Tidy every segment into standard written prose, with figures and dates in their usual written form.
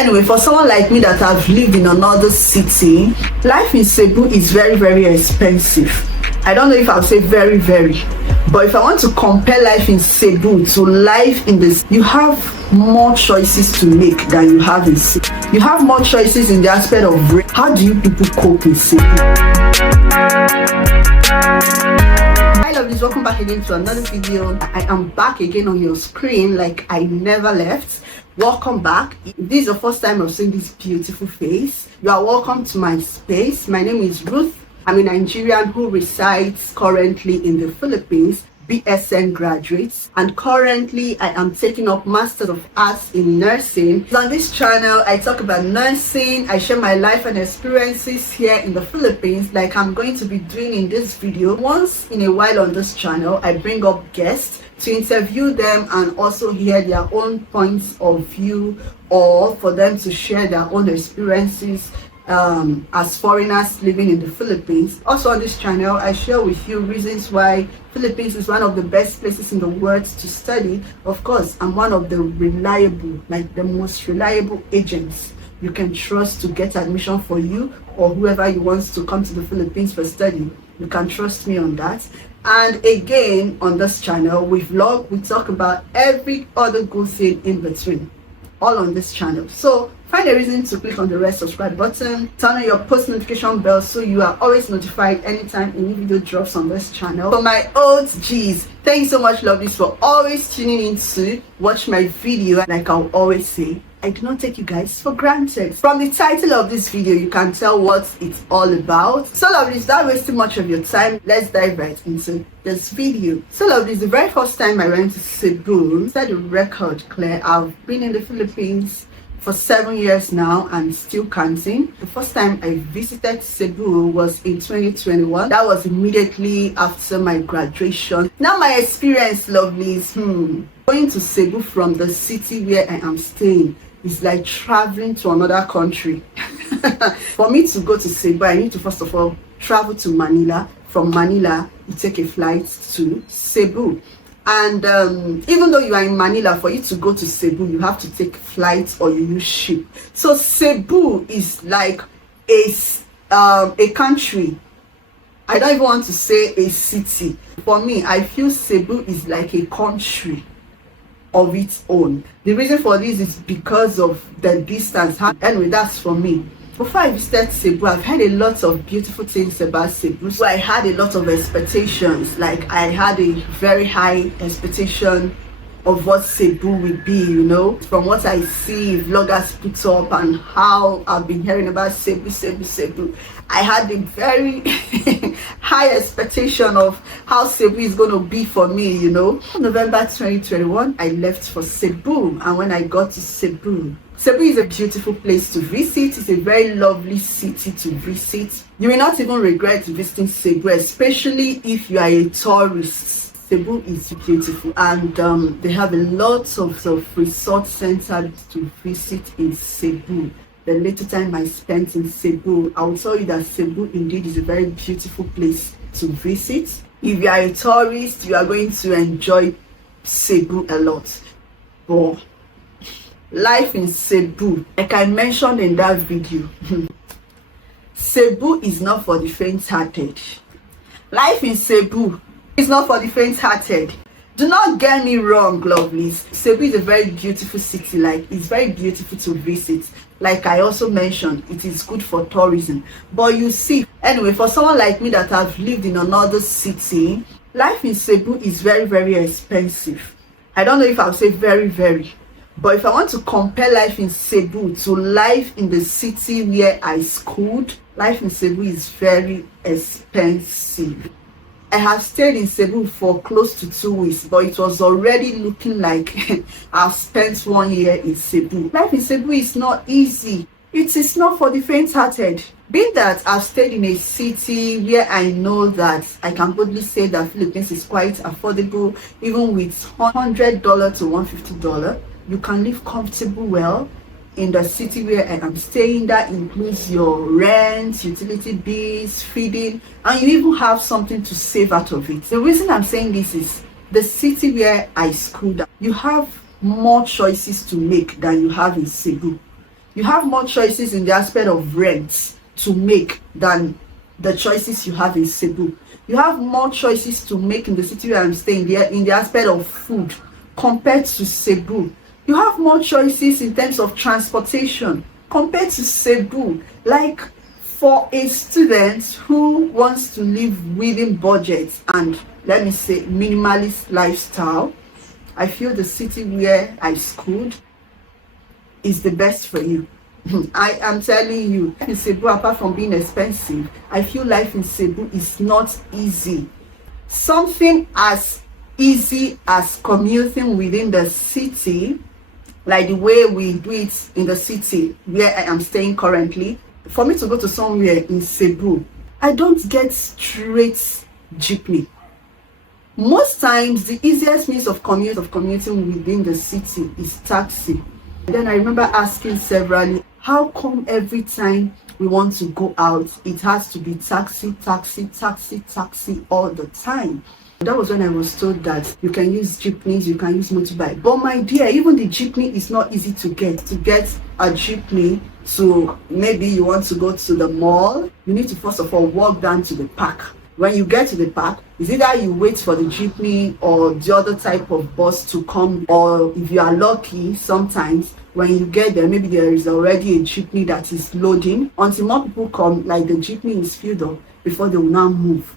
Anyway, for someone like me that have lived in another city, life in Cebu is very, very expensive. I don't know if I'll say very, very, but if I want to compare life in Cebu to life in this, you have more choices to make than you have in Cebu. You have more choices in the aspect of rent. How do you people cope in Cebu? Hi lovelies, welcome back again to another video. I am back again on your screen like I never left. Welcome back. If this is the first time I've seen this beautiful face, you are welcome to my space. My name is Ruth. I'm a Nigerian who resides currently in the Philippines, BSN graduates, and currently I am taking up Master of Arts in Nursing. On this channel, I talk about nursing. I share my life and experiences here in the Philippines, like I'm going to be doing in this video. Once in a while on this channel, I bring up guests to interview them and also hear their own points of view, or for them to share their own experiences as foreigners living in the Philippines. Also on this channel, I share with you reasons why Philippines is one of the best places in the world to study. Of course, I'm one of the reliable, like the most reliable agents you can trust to get admission for you or whoever you want to come to the Philippines for study. You can trust me on that. And again, on this channel, we vlog, we talk about every other good thing in between, all on this channel. So find a reason to click on the red subscribe button, turn on your post notification bell so you are always notified anytime a new video drops on this channel. For my old G's, thank you so much lovelies for always tuning in to watch my video. Like I'll always say, I do not take you guys for granted. From the title of this video, you can tell what it's all about. So lovelies, without wasting much of your time, let's dive right into this video. So lovelies, the very first time I went to Cebu, set the record clear, I've been in the Philippines for 7 years now and still counting. The first time I visited Cebu was in 2021. That was immediately after my graduation. Now my experience, lovelies, going to Cebu from the city where I am staying is like traveling to another country. For me to go to Cebu, I need to first of all travel to Manila. From Manila, you take a flight to Cebu. And even though you are in Manila, for you to go to Cebu, you have to take flights or you use ship. So Cebu is like a country. I don't even want to say a city. For me, I feel Cebu is like a country of its own. The reason for this is because of the distance. Anyway, that's for me. Before I visited Cebu, I've heard a lot of beautiful things about Cebu. So I had a lot of expectations. Like I had a very high expectation of what Cebu will be, you know, from what I see vloggers put up and how I've been hearing about Cebu. I had a very high expectation of how Cebu is going to be for me, you know. November 2021, I left for Cebu, and when I got to Cebu is a beautiful place to visit. It's a very lovely city to visit. You will not even regret visiting Cebu, especially if you are a tourist. Cebu is beautiful, and they have a lot of resort centers to visit in Cebu. The little time I spent in Cebu, I will tell you that Cebu indeed is a very beautiful place to visit. If you are a tourist, you are going to enjoy Cebu a lot. But life in Cebu, like I mentioned in that video, Cebu is not for the faint-hearted. Life in Cebu is not for the faint-hearted. Do not get me wrong, lovelies. Cebu is a very beautiful city. Like, it's very beautiful to visit. Like I also mentioned, it is good for tourism. But you see, anyway, for someone like me that have lived in another city, life in Cebu is very, very expensive. I don't know if I'll say very, very, but if I want to compare life in Cebu to life in the city where I schooled, life in Cebu is very expensive. I have stayed in Cebu for close to 2 weeks, but it was already looking like I've spent 1 year in Cebu. Life in Cebu is not easy. It is not for the faint-hearted. Being that I've stayed in a city where I know that I can boldly say that Philippines is quite affordable, even with $100 to $150, you can live comfortable well in the city where I am staying. That includes your rent, utility bills, feeding, and you even have something to save out of it. The reason I'm saying this is the city where I schooled, you have more choices to make than you have in Cebu. You have more choices in the aspect of rent to make than the choices you have in Cebu. You have more choices to make in the city where I'm staying there in the aspect of food compared to Cebu. You have more choices in terms of transportation compared to Cebu. Like, for a student who wants to live within budget and, let me say, minimalist lifestyle, I feel the city where I schooled is the best for you. I am telling you, in Cebu, apart from being expensive, I feel life in Cebu is not easy. Something as easy as commuting within the city, like the way we do it in the city where I am staying currently, for me to go to somewhere in Cebu, I don't get straight jeepney. Most times, the easiest means of commuting within the city is taxi. Then I remember asking severally, how come every time we want to go out, it has to be taxi all the time? That was when I was told that you can use jeepneys, you can use motorbike. But my dear, even the jeepney is not easy to get. To get a jeepney to, maybe you want to go to the mall, you need to first of all walk down to the park. When you get to the park, it's either you wait for the jeepney or the other type of bus to come, or if you are lucky, sometimes when you get there, maybe there is already a jeepney that is loading. Until more people come, like the jeepney is filled up before they will now move.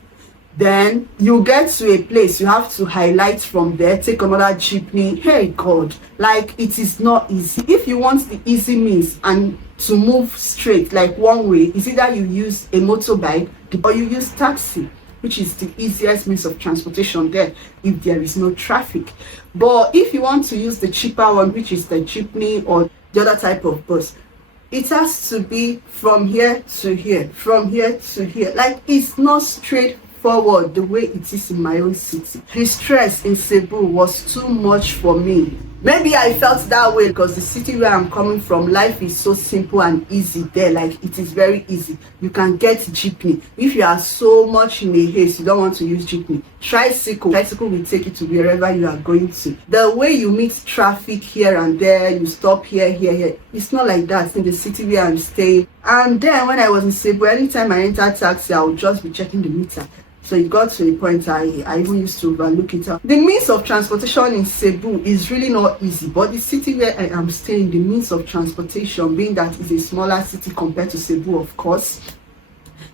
Then you get to a place, you have to highlight from there, take another jeepney. Hey God, like, it is not easy. If you want the easy means and to move straight, like one way, it's either you use a motorbike or you use taxi, which is the easiest means of transportation there if there is no traffic. But if you want to use the cheaper one, which is the jeepney or the other type of bus, it has to be from here to here, from here to here. Like, it's not straightforward the way it is in my own city. The stress in Cebu was too much for me. Maybe I felt that way because the city where I'm coming from, life is so simple and easy there. Like, it is very easy. You can get jeepney. If you are so much in a haste, you don't want to use jeepney, tricycle. Tricycle will take you to wherever you are going to. The way you meet traffic here and there, you stop here. It's not like that in the city where I'm staying. And then when I was in Cebu, anytime I enter taxi, I would just be checking the meter. So it got to a point I even used to overlook it. The means of transportation in Cebu is really not easy, but the city where I am staying, the means of transportation, being that it's a smaller city compared to Cebu, of course,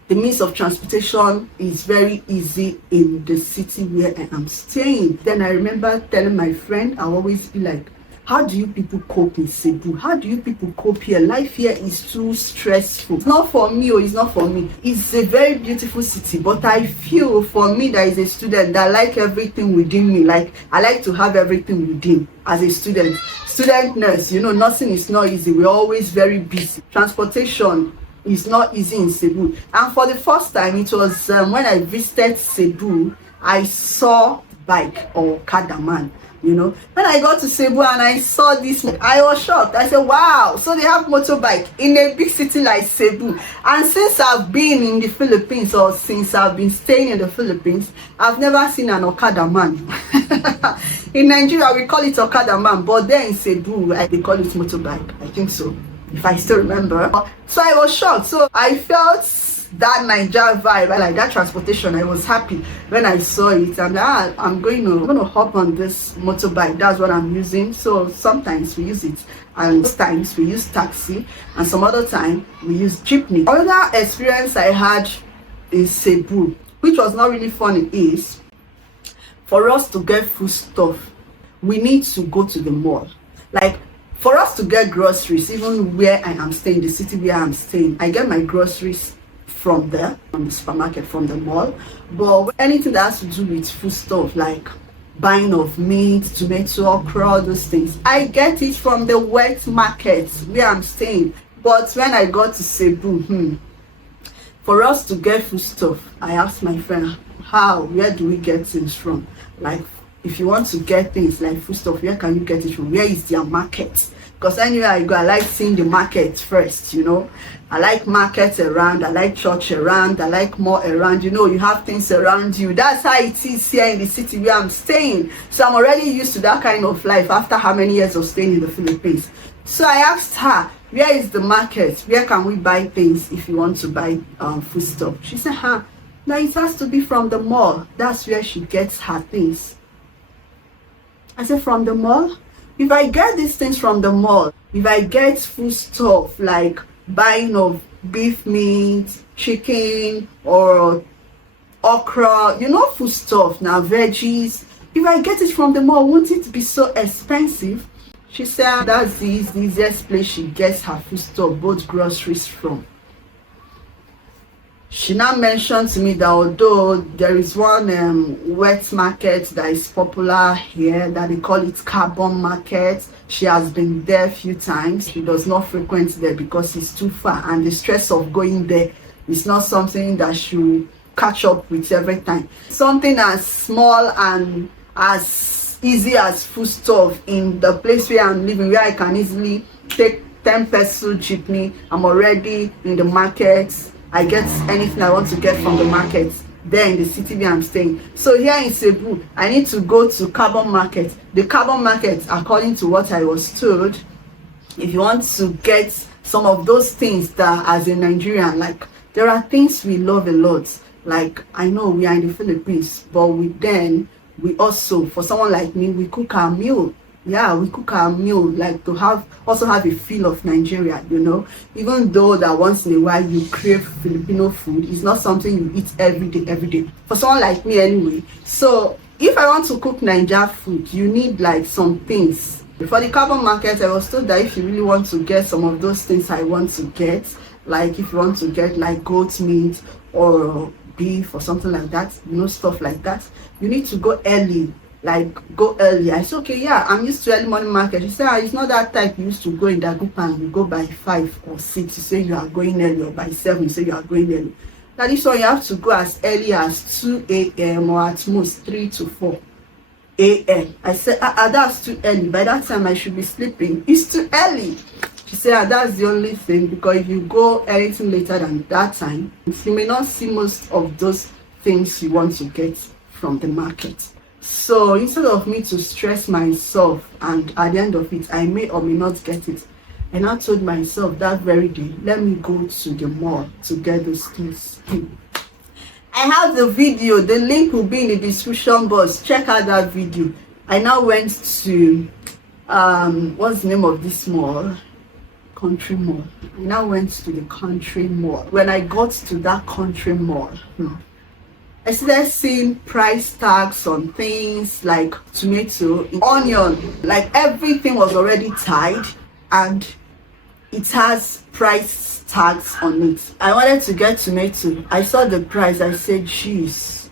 the means of transportation is very easy in the city where I am staying. Then I remember telling my friend, I'll always be like, how do you people cope in Cebu? How do you people cope here? Life here is too stressful. It's not for me, it's not for me. It's a very beautiful city, but I feel for me that is a student that like everything within me. Like, I like to have everything within as a student. Student nurse, nothing is not easy. We're always very busy. Transportation is not easy in Cebu. And for the first time, it was when I visited Cebu, I saw bike or cadaman. When I got to Cebu and I saw this, I was shocked. I said, wow, so they have motorbike in a big city like Cebu. And since I've been in the Philippines, or since I've been staying in the Philippines, I've never seen an Okada man. In Nigeria, we call it Okada man, but there in Cebu, they call it motorbike. I think so, if I still remember. So I was shocked. So I felt that Niger vibe, like that transportation. I was happy when I saw it, and I'm going to hop on this motorbike. That's what I'm using. So sometimes we use it, and sometimes we use taxi, and some other time we use jeepney. Another experience I had in Cebu, which was not really funny, is for us to get food stuff, we need to go to the mall. Like, for us to get groceries, even where I am staying, the city where I'm staying, I get my groceries from the supermarket, from the mall. But anything that has to do with food stuff, like buying of meat, tomato, okra, those things, I get it from the wet market where I'm staying. But when I got to Cebu, for us to get food stuff, I asked my friend, where do we get things from? Like, if you want to get things like food stuff, where can you get it from? Where is their market? Because anywhere I go, I like seeing the market first, I like markets around, I like church around, I like mall around, you have things around you. That's how it is here in the city where I'm staying. So I'm already used to that kind of life after how many years of staying in the Philippines. So I asked her, where is the market? Where can we buy things if you want to buy food stuff? She said, no, it has to be from the mall. That's where she gets her things. I said, from the mall? If I get these things from the mall, if I get food stuff like buying of beef meat, chicken, or okra, food stuff now, veggies, if I get it from the mall, won't it be so expensive? She said that's the easiest place she gets her food stuff, both groceries from. She now mentioned to me that although there is one wet market that is popular here, that they call it Carbon Market, she has been there a few times. She does not frequent there because it's too far, and the stress of going there is not something that she will catch up with every time. Something as small and as easy as food stuff in the place where I'm living, where I can easily take 10 peso jeepney, I'm already in the market. I get anything I want to get from the market there in the city where I'm staying. So here in Cebu, I need to go to Carbon Market. The Carbon Market, according to what I was told, if you want to get some of those things that as a Nigerian, like there are things we love a lot. Like I know we are in the Philippines, but we also, for someone like me, we cook our meal. Yeah, we cook our meal like to also have a feel of Nigeria, even though that once in a while you crave Filipino food, it's not something you eat every day for someone like me anyway. So if I want to cook Nigeria food, you need like some things. For the Carbon Market, I was told that if you really want to get some of those things I want to get, like if you want to get like goat meat or beef or something like that, stuff like that, you need to go early. Go early. I said, okay, yeah, I'm used to early morning market. She said, it's not that type you used to go in that group and you go by 5 or 6. You say you are going early, or by 7, you say you are going early. Now this one you have to go as early as 2 a.m. or at most 3 to 4 a.m. I said, that's too early. By that time I should be sleeping. It's too early. She said, that's the only thing, because if you go anything later than that time, you may not see most of those things you want to get from the market. So instead of me to stress myself and at the end of it I may or may not get it, and I told myself that very day, let me go to the mall to get those things. I have the video, the link will be in the description box. Check out that video. I now went to what's the name of this mall? Country Mall. I now went to the Country Mall. When I got to that Country Mall, I started seeing price tags on things like tomato, onion, like everything was already tied and it has price tags on it. I wanted to get tomato. I saw the price. I said, geez,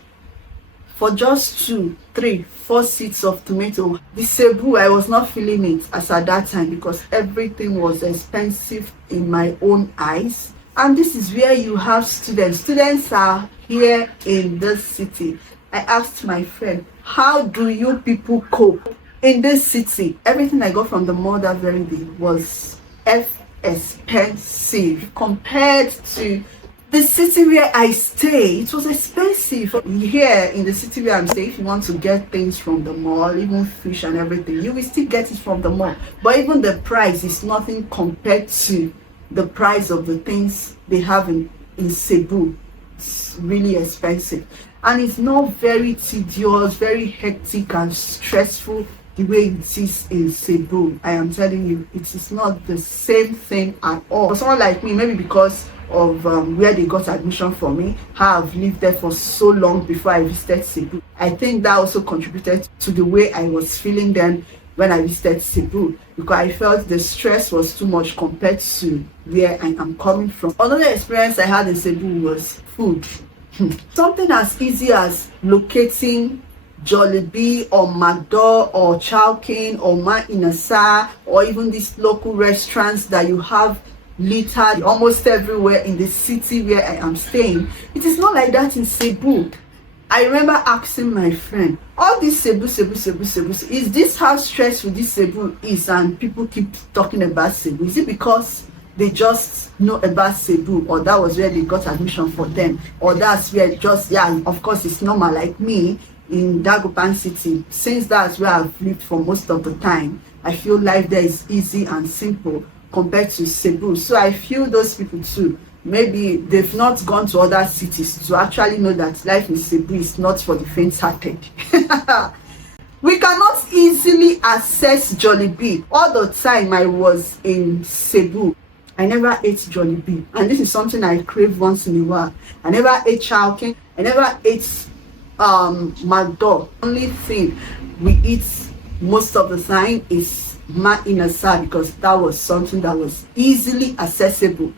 for just 2, 3, 4 seeds of tomato. The Cebu, I was not feeling it as at that time because everything was expensive in my own eyes. And this is where you have students. Students are here in this city. I asked my friend, how do you people cope in this city? Everything I got from the mall that very day was expensive compared to the city where I stay. It was expensive. Here in the city where I'm staying, if you want to get things from the mall, even fish and everything, you will still get it from the mall. But even the price is nothing compared to the price of the things they have in Cebu. It's really expensive, and it's not very tedious, very hectic and stressful the way it is in Cebu. I am telling you, it is not the same thing at all. For someone like me, maybe because of where they got admission for me, how I've lived there for so long before I visited Cebu, I think that also contributed to the way I was feeling then when I visited Cebu, because I felt the stress was too much compared to where I am coming from. Another experience I had in Cebu was food. Something as easy as locating Jollibee or Magdo or Chowking or Ma Inasa, or even these local restaurants that you have littered almost everywhere in the city where I am staying. It is not like that in Cebu. I remember asking my friend, all this Cebu, is this how stressful this Cebu is? And people keep talking about Cebu. Is it because they just know about Cebu, or that was where they got admission for them, or that's where just, yeah, of course it's normal, like me in Dagupan City, since that's where I've lived for most of the time, I feel life there is easy and simple. compared to Cebu. So I feel those people too, maybe they've not gone to other cities to actually know that life in Cebu is not for the faint-hearted. We cannot easily access Jollibee. All the time I was in Cebu, I never ate Jollibee, and this is something I crave once in a while. I never ate chowking. I never ate McDo. Only thing we eat most of the time is ma inasa, because that was something that was easily accessible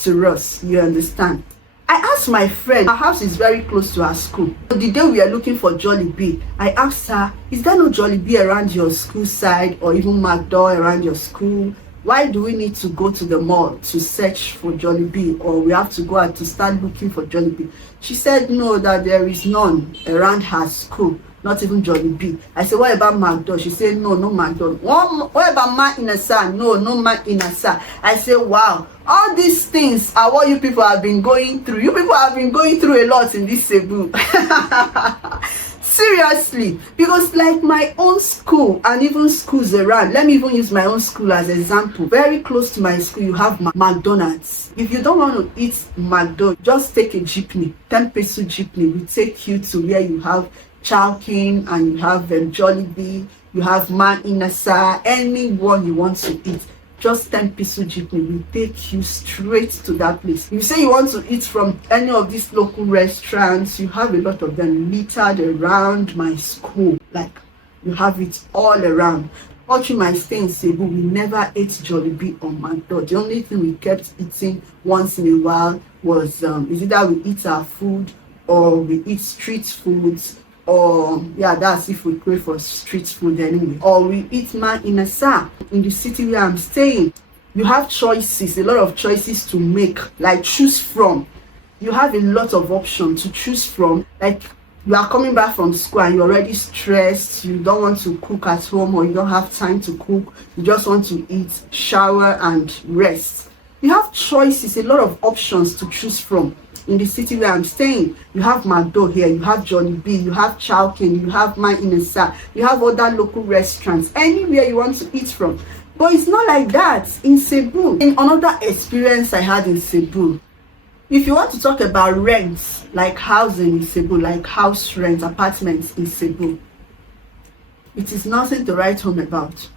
to us. You understand? I asked my friend, her house is very close to our school. The day we are looking for Jollibee, I asked her, is there no Jollibee around your school side, or even McDo around your school? Why do we need to go to the mall to search for Jollibee, or we have to go out to start looking for Jollibee? She said no, that there is none around her school, not even Jollibee. I said, what about McDo? She said no, no McDo. What about Ma Inasa? No, no Ma Inasa. I said, wow, all these things are what you people have been going through. You people have been going through a lot in this Cebu. Seriously, because like my own school and even schools around, let me even use my own school as an example. Very close to my school, you have McDonald's. If you don't want to eat McDo, just take a jeepney, 10 peso jeepney will take you to where you have chowking and you have Jollibee, you have Ma Inasa, anyone you want to eat. Just 10 peso jeepney will take you straight to that place. If you say you want to eat from any of these local restaurants, you have a lot of them littered around my school. Like, you have it all around. All through my stay in Cebu, we never ate Jollibee or McDo. The only thing we kept eating once in a while was is either we eat our food or we eat street foods, or yeah, that's if we crave for street food anyway, or we eat ma inasa. In the city where I'm staying, you have choices, a lot of choices to make, like choose from. You have a lot of options to choose from. Like, you are coming back from school and you're already stressed, you don't want to cook at home, or you don't have time to cook, you just want to eat, shower and rest. You have choices, a lot of options to choose from. In the city where I'm staying, you have McDo here, you have Jollibee, you have Chowking, you have Ma Inasa, you have other local restaurants, anywhere you want to eat from. But it's not like that in Cebu. In another experience I had in Cebu, if you want to talk about rents, like housing in Cebu, like house rent, apartments in Cebu, it is nothing to write home about.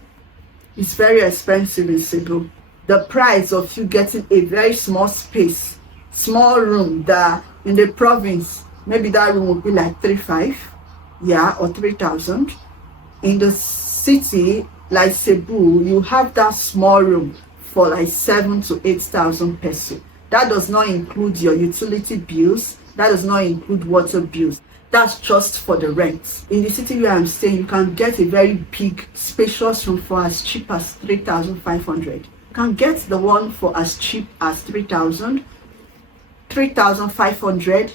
It's very expensive in Cebu. The price of you getting a very small space, small room, that in the province, maybe that room would be like 3,500, yeah, or 3,000. In the city, like Cebu, you have that small room for like 7,000 to 8,000 peso. That does not include your utility bills. That does not include water bills. That's just for the rent. In the city where I'm staying, you can get a very big, spacious room for as cheap as 3,500. You can get the one for as cheap as 3,000, 3,500,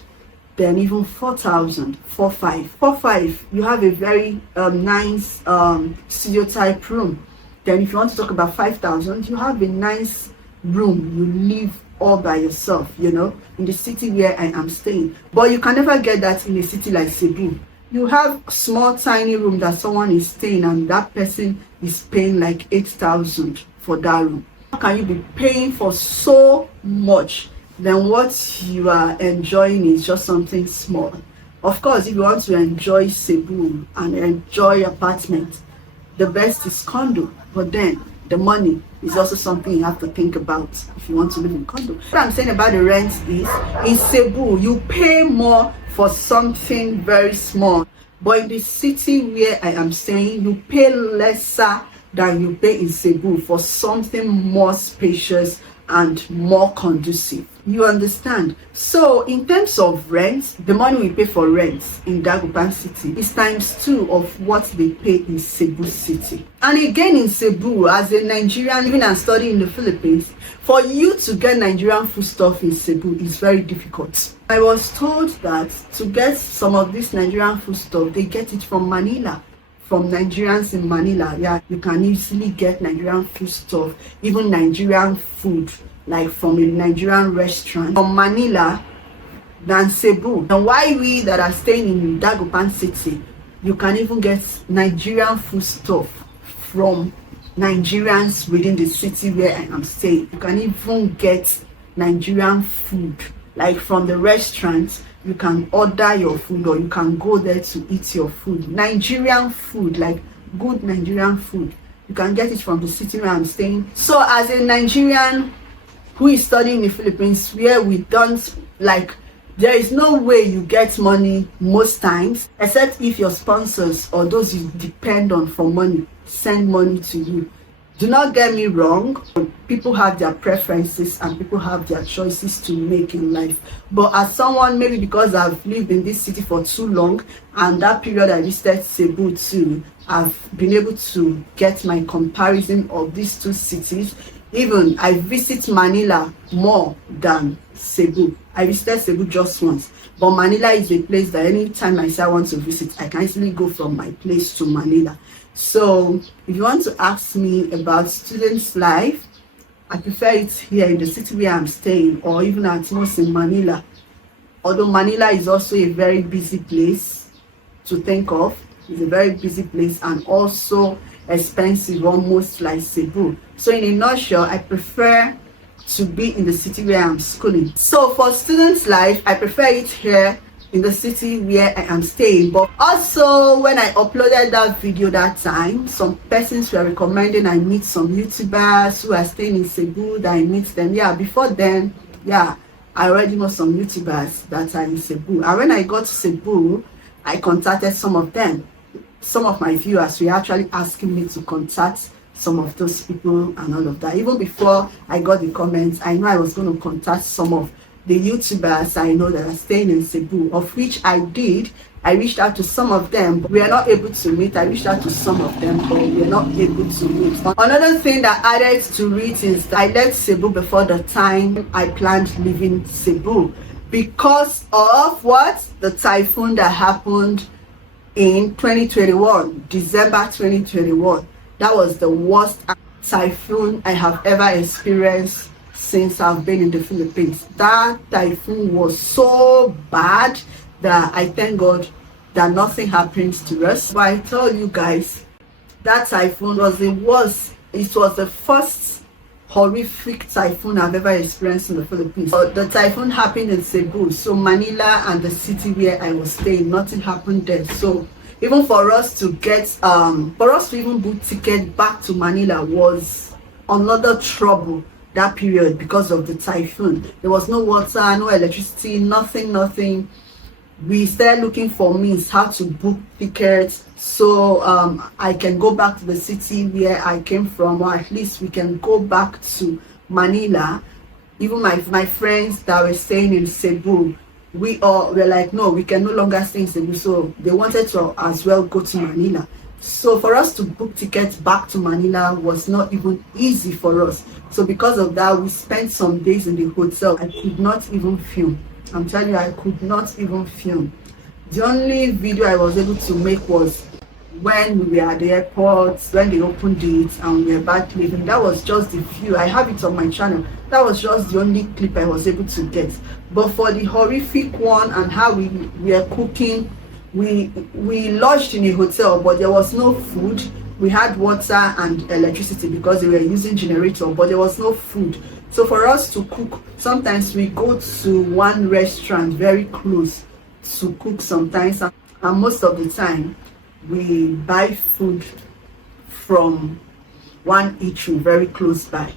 then even 4,000, 4,500. You have a very nice studio type room. Then if you want to talk about 5,000, you have a nice room. You live all by yourself, you know, in the city where I am staying. But you can never get that in a city like Cebu. You have small tiny room that someone is staying and that person is paying like 8,000 for that room. How can you be paying for so much? Then what you are enjoying is just something small. Of course, if you want to enjoy Cebu and enjoy apartment, the best is condo. But then the money is also something you have to think about if you want to live in condo. What I'm saying about the rent is, in Cebu, you pay more for something very small. But in the city where I am staying, you pay lesser than you pay in Cebu for something more spacious and more conducive. You understand? So in terms of rent, the money we pay for rent in Dagupan City is ×2 of what they pay in Cebu City. And again, in Cebu, as a Nigerian living and studying in the Philippines, for you to get Nigerian foodstuff in Cebu is very difficult. I was told that to get some of this Nigerian foodstuff, they get it from Manila. From Nigerians in Manila, yeah, you can easily get Nigerian foodstuff, even Nigerian food, like from a Nigerian restaurant from Manila than Cebu. And why we that are staying in Dagupan City, you can even get Nigerian foodstuff from Nigerians within the city where I am staying. You can even get Nigerian food, like from the restaurants. You can order your food or you can go there to eat your food. Nigerian food, like good Nigerian food, you can get it from the city where I'm staying. So as a Nigerian who is studying in the Philippines, where we don't, like, there is no way you get money most times, except if your sponsors or those you depend on for money send money to you. Do not get me wrong, people have their preferences and people have their choices to make in life. But as someone, maybe because I've lived in this city for too long, and that period I visited Cebu too, I've been able to get my comparison of these two cities. Even I visit Manila more than Cebu. I visited Cebu just once, but Manila is a place that anytime I say I want to visit, I can easily go from my place to Manila. So if you want to ask me about students' life, I prefer it here in the city where I'm staying, or even at most in Manila. Although Manila is also a very busy place to think of. It's a very busy place and also expensive, almost like Cebu. So in a nutshell, I prefer to be in the city where I'm schooling. So for students' life, I prefer it here in the city where I am staying. But also, when I uploaded that video that time, some persons were recommending I meet some YouTubers who are staying in Cebu, that I meet them. Yeah, before then, yeah, I already know some YouTubers that are in Cebu. And when I got to Cebu, I contacted some of them. Some of my viewers were actually asking me to contact some of those people and all of that. Even before I got the comments, I know I was going to contact some of the YouTubers I know that are staying in Cebu, of which I did. I reached out to some of them, but we are not able to meet. I reached out to some of them, but we are not able to meet. Another thing that added to it is that I left Cebu before the time I planned leaving Cebu because of what? The typhoon that happened in 2021, December 2021. That was the worst typhoon I have ever experienced since I've been in the Philippines. That typhoon was so bad that I thank God that nothing happens to us. But I tell you guys, that typhoon was the worst. It was the first horrific typhoon I've ever experienced in the Philippines. The typhoon happened in Cebu, so Manila and the city where I was staying, nothing happened there. So even for us to get for us to even book ticket back to Manila was another trouble that period because of the typhoon. There was no water, no electricity, nothing. We started looking for means how to book tickets so I can go back to the city where I came from, or at least we can go back to Manila. Even my friends that were staying in Cebu, we all were like, no, we can no longer stay in Cebu, so they wanted to as well go to Manila. So for us to book tickets back to Manila was not even easy for us. So because of that, we spent some days in the hotel. I could not even film. I'm telling you, I could not even film. The only video I was able to make was when we were at the airport, when they opened it and we were back leaving. That was just the few. I have it on my channel. That was just the only clip I was able to get. But for the horrific one and how we were cooking, we lodged in a hotel, but there was no food. We had water and electricity because they were using generator, but there was no food. So for us to cook, sometimes we go to one restaurant very close to cook sometimes, and most of the time we buy food from one eatery very close by.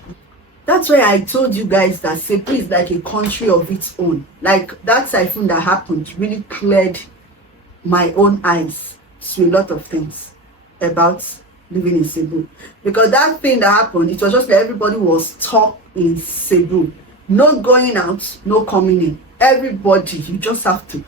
That's why I told you guys that Cebu is like a country of its own. Like that typhoon that happened really cleared my own eyes to a lot of things about living in Cebu, because that thing that happened, it was just like everybody was stuck in Cebu, no going out, no coming in. Everybody, you just have to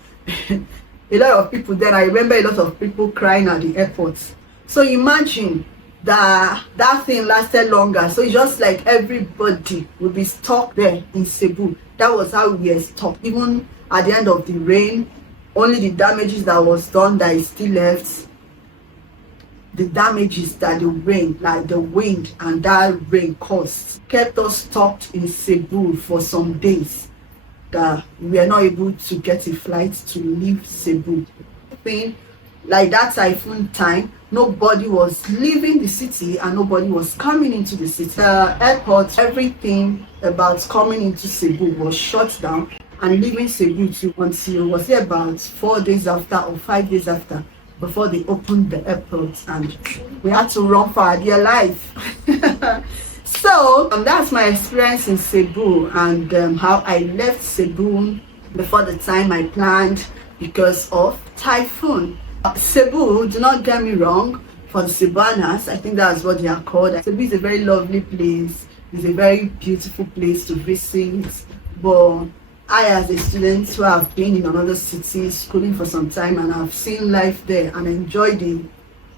a lot of people. Then I remember a lot of people crying at the airports. So imagine that thing lasted longer. So it's just like everybody will be stuck there in Cebu. That was how we were stuck. Even at the end of the rain, only the damages that was done that is still left. The damages that the rain, like the wind and that rain caused, kept us stuck in Cebu for some days, that we were not able to get a flight to leave Cebu. Thing like that typhoon time, nobody was leaving the city and nobody was coming into the city. The airport, everything about coming into Cebu was shut down, and leaving Cebu too, until was it about 4 days after or 5 days after before they opened the airport, and we had to run for our dear life. So that's my experience in Cebu, and how I left Cebu before the time I planned because of typhoon. Cebu, do not get me wrong, for the Cebuanas, I think that's what they are called. Cebu is a very lovely place. It's a very beautiful place to visit. But I, as a student who have been in another city schooling for some time, and I've seen life there and enjoyed the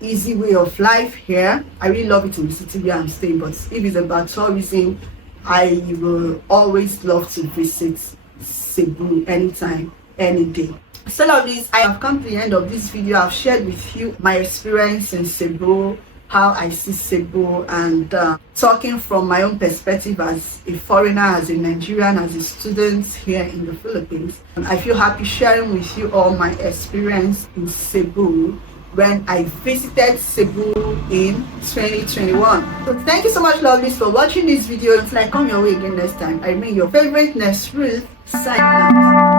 easy way of life here. I really love it in the city where I'm staying, but if it's about tourism, I will always love to visit Cebu anytime, any day. So lovelies, I have come to the end of this video. I've shared with you my experience in Cebu, how I see Cebu, and talking from my own perspective as a foreigner, as a Nigerian, as a student here in the Philippines. And I feel happy sharing with you all my experience in Cebu when I visited Cebu in 2021. So thank you so much, lovelies, for watching this video. Until I come your way again next time, I remain your favorite Nurse Ruth, signing out.